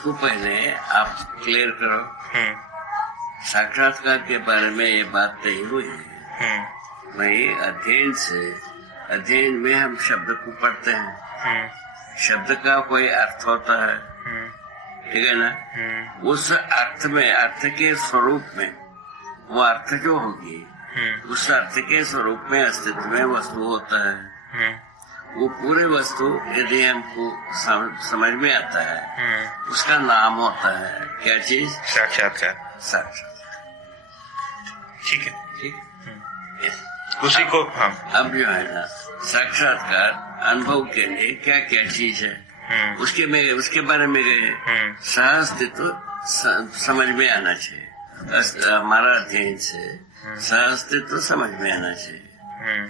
उसको पहले आप क्लियर करो। साक्षात्कार के बारे में ये बात तय हुई है। वही अध्ययन में हम शब्द को पढ़ते हैं, शब्द का कोई अर्थ होता है, ठीक है ना। उस अर्थ में, अर्थ के स्वरूप में, वो अर्थ जो होगी उस अर्थ के स्वरूप में अस्तित्व में वस्तु होता है। वो पूरे वस्तु यदि हमको समझ में आता है उसका नाम होता है क्या चीज? साक्षात्कार। ठीक है, ठीक। उसी को हाँ। अब जो है ना साक्षात्कार अनुभव के लिए क्या क्या चीज है उसके बारे में गए। सहअस्तित्व समझ में आना चाहिए। हमारा अध्ययन से सहअस्तित्व समझ में आना चाहिए।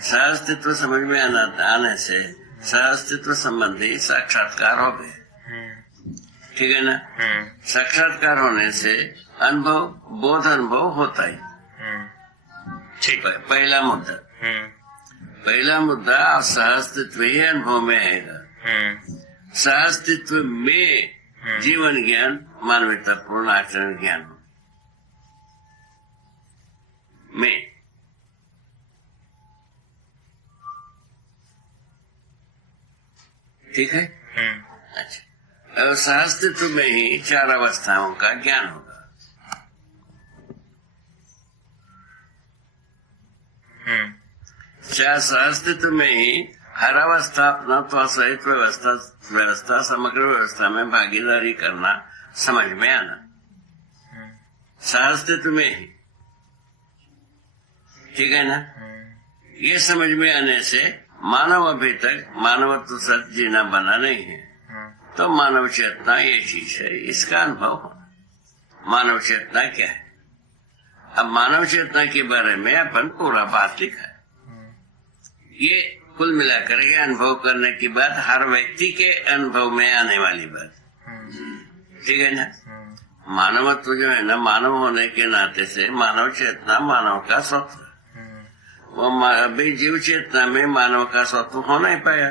सहअस्तित्व समझ में आने से सहअस्तित्व संबंधी साक्षात्कार हो गए, ठीक है ना। साक्षात्कार होने से अनुभव, बोध अनुभव होता ही। ठीक। पहला मुद्दा सहअस्तित्व ही अनुभव में आएगा। सहअस्तित्व में जीवन ज्ञान, मानवता पूर्ण आचरण ज्ञान में, ठीक है। अच्छा, और सहअस्तित्व में ही चार अवस्थाओं का ज्ञान होगा। सहअस्तित्व में ही हर अवस्था अपना तो सहित व्यवस्था समग्र व्यवस्था में भागीदारी करना समझ में आना। सहअस्तित्व में ही, ठीक है ना। ये समझ में आने से मानव अभी तक मानवत्व सच जीना बना नहीं है, तो मानव चेतना ये चीज है, इसका अनुभव होना। मानव चेतना क्या है? अब मानव चेतना के बारे में अपन पूरा बात लिखा है। ये कुल मिलाकर ये अनुभव करने की बात हर व्यक्ति के अनुभव में आने वाली बात, ठीक है ना। मानवत्व जो है ना, मानव होने के नाते से मानव चेतना मानव का स्वत्व, वो अभी जीव चेतना में मानव का स्वत्व हो नहीं पाया।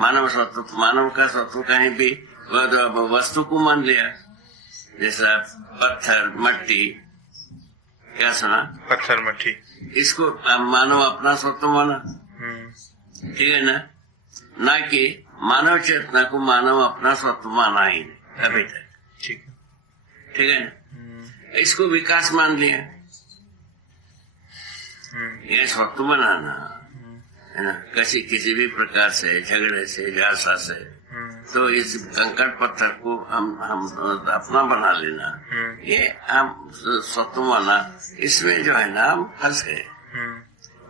मानव का स्वत्व कहीं भी वस्तु को मान लिया, जैसा पत्थर, मट्टी, क्या सुना? पत्थर, मट्टी, इसको मानव अपना स्वत्व माना, ठीक है ना। ना कि मानव चेतना को मानव अपना स्वत्व माना ही नहीं अभी तक, ठीक है ना। इसको विकास मान लिया, ये स्वत्व बनाना है ना, किसी भी प्रकार से, झगड़े से, झांसा से, तो इस कंकड़ पत्थर को हम अपना बना लेना, ये हम स्वत्व माना, इसमें जो है ना हम फंस गए।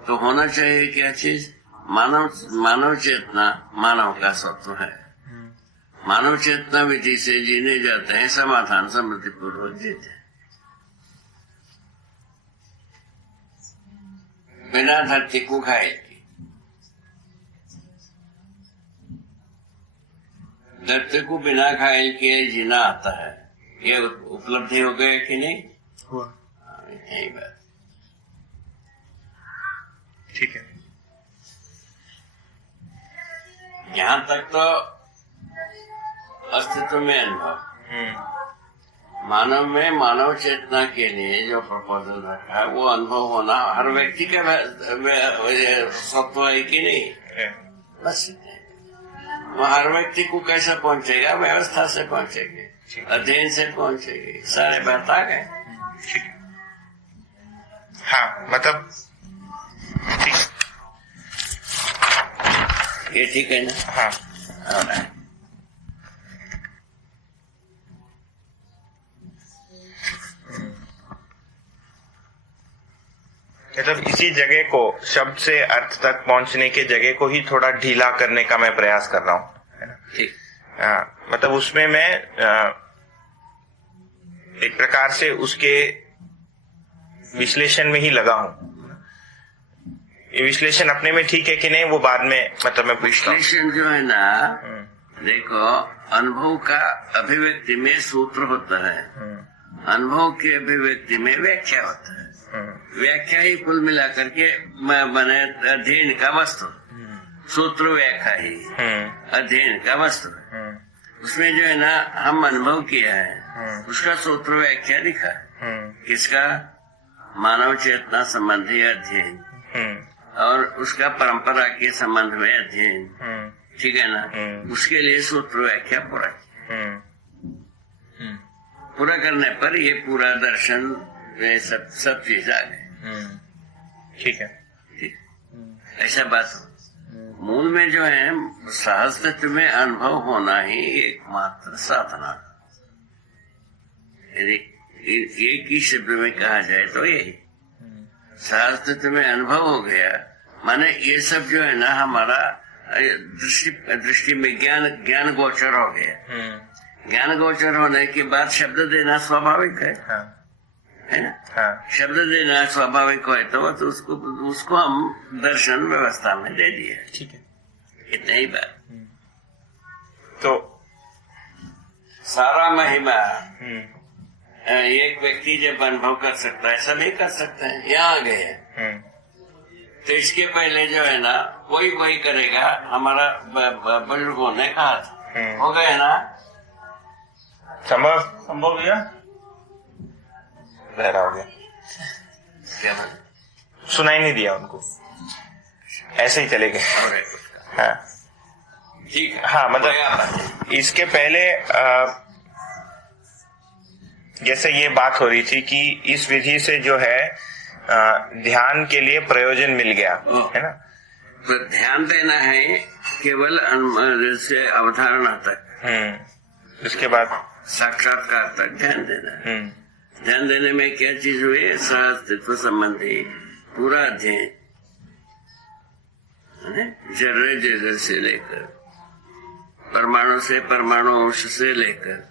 तो होना चाहिए क्या चीज? मानव चेतना मानव का स्वत्व है। मानव चेतना विधि से जीने जाते हैं, समाधान समृद्धि पूर्वक जीते हैं, बिना धरती को घायल की। धरती को बिना घायल किए जीना आता है, ये उपलब्धि हो गया कि नहीं? हुआ। यही बात, ठीक है। यहाँ तक तो अस्तित्व में अनुभव, मानव में मानव चेतना के लिए जो प्रपोजल रखा है वो अनुभव होना हर व्यक्ति का स्वत्व है कि नहीं? बस वो हर व्यक्ति को कैसे पहुंचेगा? व्यवस्था से पहुंचेंगे, अध्ययन से पहुंचेंगे, सारे बात आ गए। हाँ, मतलब ठीक, ये ठीक है ना? हाँ। मतलब इसी जगह को, शब्द से अर्थ तक पहुंचने के जगह को ही थोड़ा ढीला करने का मैं प्रयास कर रहा हूँ, है ना? ठीक। मतलब उसमें मैं एक प्रकार से उसके विश्लेषण में ही लगा हूँ। ये विश्लेषण अपने में ठीक है कि नहीं, वो बाद में मतलब मैं पूछता हूँ। विश्लेषण जो है ना, देखो, अनुभव का अभिव्यक्ति में सूत्र होता है, अनुभव की अभिव्यक्ति में व्याख्या होता है। व्याख्या ही कुल मिलाकर के बने अध्ययन का वस्तु, सूत्र व्याख्या ही अध्ययन का वस्तु है। उसमें जो है ना हम अनुभव किया है उसका सूत्र व्याख्या लिखा है। किसका? मानव चेतना संबंधी अध्ययन और उसका परंपरा के संबंध में अध्ययन, ठीक है ना। उसके लिए सूत्र व्याख्या पूरा किया। पूरा करने पर ये पूरा दर्शन में सब चीज आ गए। ठीक है, ठीक, ऐसा बात हो। मूल में जो है सहस्त्र में अनुभव होना ही एकमात्र साधना। यदि एक ही शब्द में कहा जाए तो यही सहस्त्र में अनुभव हो गया, माने ये सब जो है ना हमारा दृष्टि में ज्ञान गोचर हो गया। ज्ञान गोचर होने के बाद शब्द देना स्वाभाविक है, है ना। शब्द देना स्वाभाविक है तो उसको हम दर्शन व्यवस्था में दे दिया। ठीक है, इतना ही बात। तो सारा महिमा एक व्यक्ति जब अनुभव कर सकता है, सभी कर सकते हैं। यहाँ आ गए तो इसके पहले जो है ना कोई करेगा। हमारा बुजुर्गों ने कहा था, हो गए ना संभव भैया बहरा हो गया, क्या सुनाई नहीं दिया उनको, ऐसे ही चले गए। हाँ ठीक है। हाँ, मतलब इसके पहले जैसे ये बात हो रही थी कि इस विधि से जो है ध्यान के लिए प्रयोजन मिल गया, है ना। तो ध्यान देना है केवल से अवधारणा तक, उसके बाद साक्षात्कार तक ध्यान देना है। ध्यान देने में क्या चीज हुई? सहअस्तित्व संबंधी पूरा अध्ययन, जर्रे से लेकर परमाणु से परमाणु अंश से लेकर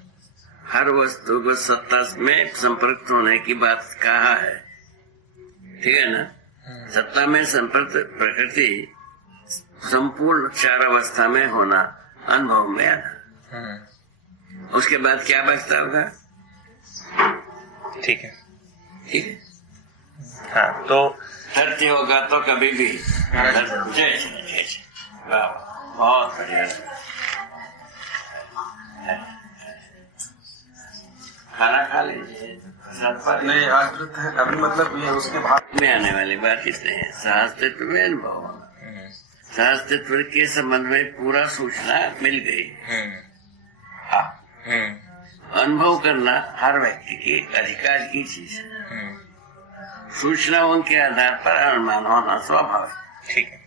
हर वस्तु को सत्ता में संपर्क होने की बात कहा है, ठीक है ना। सत्ता में संपर्क प्रकृति संपूर्ण चार अवस्था में होना अनुभव में आना। उसके बाद क्या बचता होगा? ठीक है, ठीक है। हाँ, तो धरती होगा तो कभी भी जय बहुत बढ़िया। खाना खा लीजिए। नहीं, आज अभी मतलब ये उसके बाद में आने वाली बात इसलिए है सहअस्तित्व में अनुभव होना। सहअस्तित्व के संबंध में पूरा सूचना मिल गई। हाँ, अनुभव करना हर व्यक्ति के अधिकार की चीज है। सूचनाओं के आधार पर अनुमान होना स्वाभाविक। ठीक है,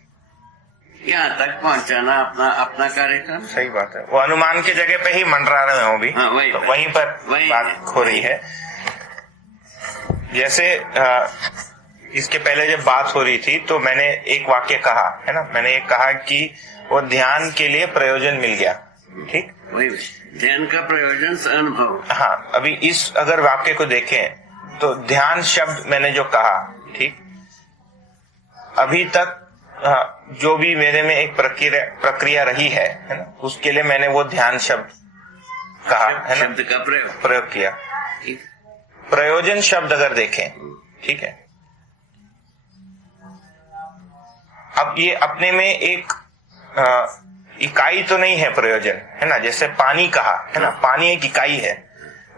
यहाँ तक पहुँचाना अपना कार्यक्रम। सही बात है। वो अनुमान की जगह पे ही मंडरा रहे हो भी। हाँ, वही तो वहीं पर बात हो रही है। जैसे इसके पहले जब बात हो रही थी तो मैंने एक वाक्य कहा, है ना। मैंने एक कहा कि वो ध्यान के लिए प्रयोजन मिल गया। ठीक, वही ध्यान का प्रयोजन अनुभव। हाँ, अभी इस अगर वाक्य को देखें तो ध्यान शब्द मैंने जो कहा, ठीक, अभी तक जो भी मेरे में एक प्रक्रिया रही है ना, उसके लिए मैंने वो ध्यान शब्द कहा, है ना, शब्द का प्रयोग किया। प्रयोजन शब्द अगर देखें, ठीक है, अब ये अपने में एक इकाई तो नहीं है प्रयोजन, है ना। जैसे पानी कहा, है ना, पानी एक इकाई है।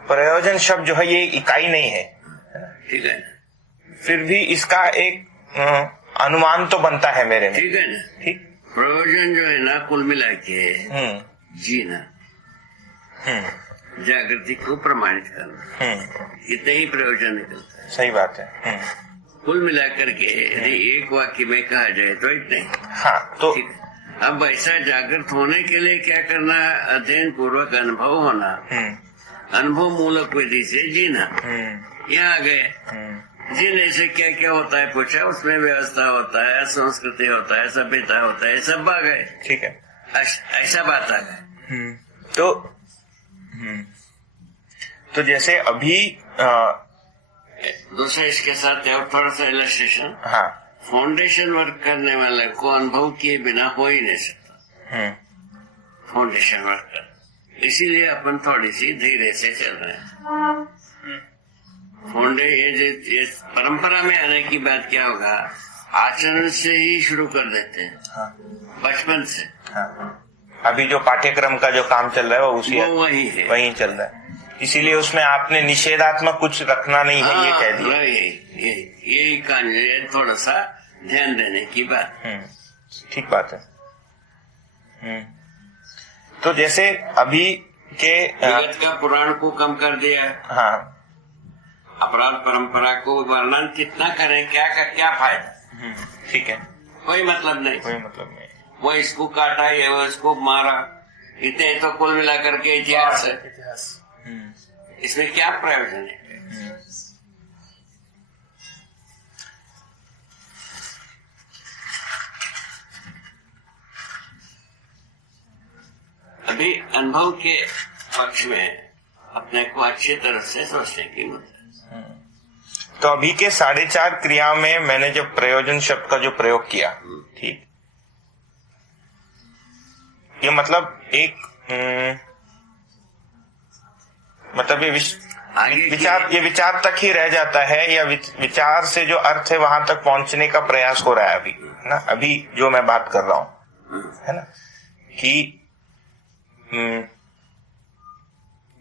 प्रयोजन शब्द जो है ये इकाई नहीं है, ठीक है। फिर भी इसका एक अनुमान तो बनता है मेरे में, ठीक है ना। ठीक, प्रयोजन जो है ना कुल मिला के जीना, जागृति को प्रमाणित करना, इतने ही प्रयोजन निकलता है। सही बात है। कुल मिलाकर के यदि एक वाक्य में कहा जाए तो इतने ही। हाँ, तो अब ऐसा जागृत होने के लिए क्या करना? अध्ययन पूर्वक अनुभव होना, अनुभव मूलक विधि से जीना। यहाँ आ गए जीने से क्या क्या होता है पूछा, उसमें व्यवस्था होता है, संस्कृति होता है, सभ्यता होता है, सब आ गए। ठीक है, ऐसा बात आ गए। तो जैसे अभी दूसरा इसके साथ और थोड़ा सा इलस्ट्रेशन। हाँ, फाउंडेशन वर्क करने वाले को अनुभव किए बिना हो ही नहीं सकता। फाउंडेशन वर्क कर, इसीलिए अपन थोड़ी सी धीरे से चल रहे हैं। ये परंपरा में आने की बात क्या होगा? आचरण से ही शुरू कर देते हैं, बचपन से। अभी जो पाठ्यक्रम का जो काम चल रहा है वो उसी वो वही है। वही चल रहा है, इसीलिए उसमें आपने निषेधात्मक कुछ रखना नहीं है, ये कह दिया। यही कहानी है, थोड़ा सा ध्यान देने की बात। ठीक बात है। तो जैसे अभी के जगत का पुराण को कम कर दिया है। हाँ, अपराध परंपरा को वर्णन कितना करें, क्या फायदा। ठीक है, कोई मतलब नहीं। कोई मतलब नहीं। वो इसको काटा, ये वो इसको मारा, इतने तो कुल मिलाकर के इतिहास है। इसमें क्या प्रयोजन है। अभी अनुभव के पक्ष में अपने को अच्छी तरह से सोचने की मुद्दा। तो अभी के 4.5 क्रिया में मैंने जब प्रयोजन शब्द का जो प्रयोग किया, ठीक, ये मतलब एक मतलब ये विचार तक ही रह जाता है, या विचार से जो अर्थ है वहां तक पहुंचने का प्रयास हो रहा है अभी, ना? अभी जो मैं बात कर रहा हूं, है ना, कि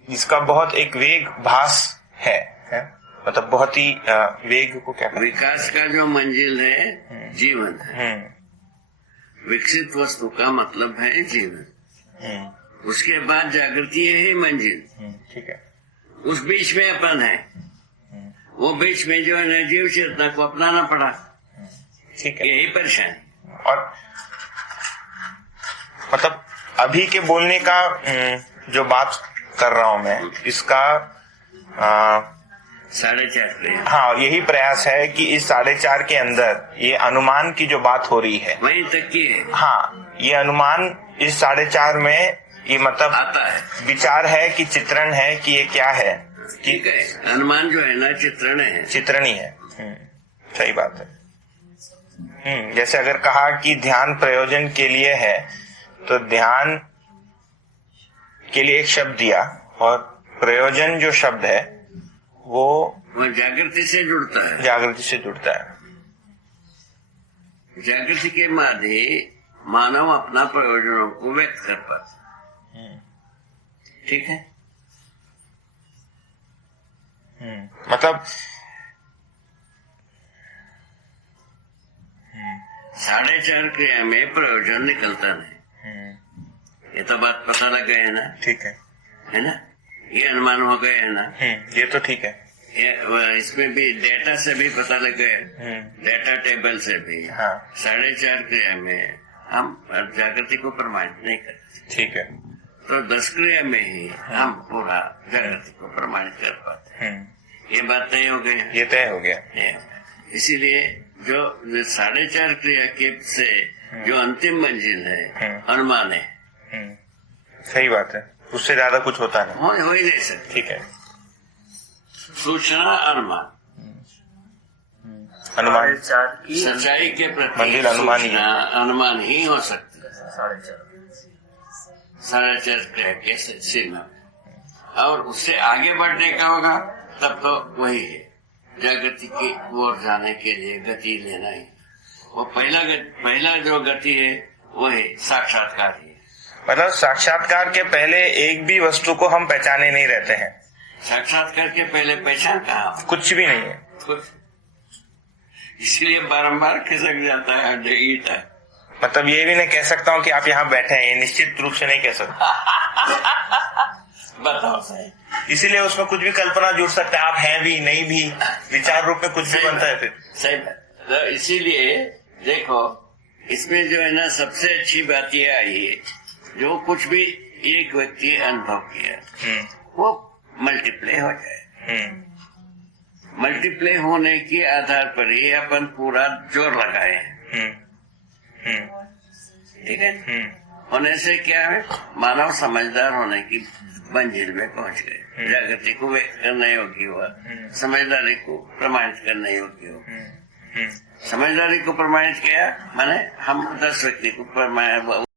इसका बहुत एक वेग भास है, मतलब बहुत ही वेग को क्या विकास का जो मंजिल है जीवन है। विकसित वस्तु का मतलब है जीवन। उसके बाद जागृति है मंजिल। ठीक है। उस बीच में अपन है, वो बीच में जो है ना जीव चेतना को अपनाना पड़ा। ठीक है, यही परेशानी। और मतलब अभी के बोलने का जो बात कर रहा हूं मैं, इसका 4.5 हाँ, यही प्रयास है कि इस 4.5 के अंदर ये अनुमान की जो बात हो रही है वहीं तक की है। हाँ, ये अनुमान इस 4.5 में ये मतलब आता है, विचार है कि चित्रण है कि ये क्या है। ठीक है, अनुमान जो है ना चित्रण है, चित्रण ही है। सही बात है। जैसे अगर कहा कि ध्यान प्रयोजन के लिए है, तो ध्यान के लिए एक शब्द दिया, और प्रयोजन जो शब्द है वो जागृति से जुड़ता है। जागृति से जुड़ता है। जागृति के माध्यम मानव अपना प्रयोजनों को व्यक्त कर पाता। ठीक है। मतलब 4.5 क्रिया में प्रयोजन निकलता नहीं। ये तो बात पता लग गए है ना। ठीक है ना, ये अनुमान हो गए है ना। ये तो ठीक है। इसमें भी डेटा से भी पता लग गए, डेटा टेबल से भी। हाँ। 4.5 क्रिया में हम जागृति को प्रमाणित नहीं करते। ठीक है। तो 10 क्रिया में ही हम पूरा जागृति को प्रमाणित कर पाते हैं। ये बात तय हो गई। ये तय हो गया। इसीलिए जो 4.5 क्रिया के से जो अंतिम मंजिल है अनुमान है। सही बात है, उससे ज्यादा कुछ होता नहीं। हो ही नहीं सकता। ठीक है। सूचना अनुमान, अनुमान सच्चाई के प्रति मंजिल अनुमान ही हो सकती है 4.5 क्रिया के सीमा में। और उससे आगे बढ़ने का होगा तब तो वही है, जागृति की ओर जाने के लिए गति लेना ही। वो पहला जो गति है वो है साक्षात्कार ही। मतलब साक्षात्कार के पहले एक भी वस्तु को हम पहचाने नहीं रहते हैं। साक्षात्कार के पहले पहचान कहाँ? कुछ भी नहीं है। कुछ, इसलिए बारंबार खिसक जाता है ईटा। मतलब ये भी नहीं कह सकता हूँ कि आप यहाँ बैठे हैं, ये निश्चित रूप से नहीं कह सकता। बताओ सही। इसीलिए उसमें कुछ भी कल्पना जुड़ सकता है, आप हैं भी नहीं भी, विचार रूप में कुछ भी बनता है फिर। सही बात। तो इसीलिए देखो, इसमें जो है ना सबसे अच्छी बात यह आई है, जो कुछ भी एक व्यक्ति अनुभव किया वो मल्टीप्लाई हो जाए। मल्टीप्लाई होने के आधार पर ही अपन पूरा जोर लगाए हैं। ठीक है। होने से क्या है, मानव समझदार होने की मंजिल में पहुंच गए। जागृति को व्यक्त करने योग्य हुआ, समझदारी को प्रमाणित करने योग्य हुआ। समझदारी को प्रमाणित किया माने हम 10 व्यक्ति को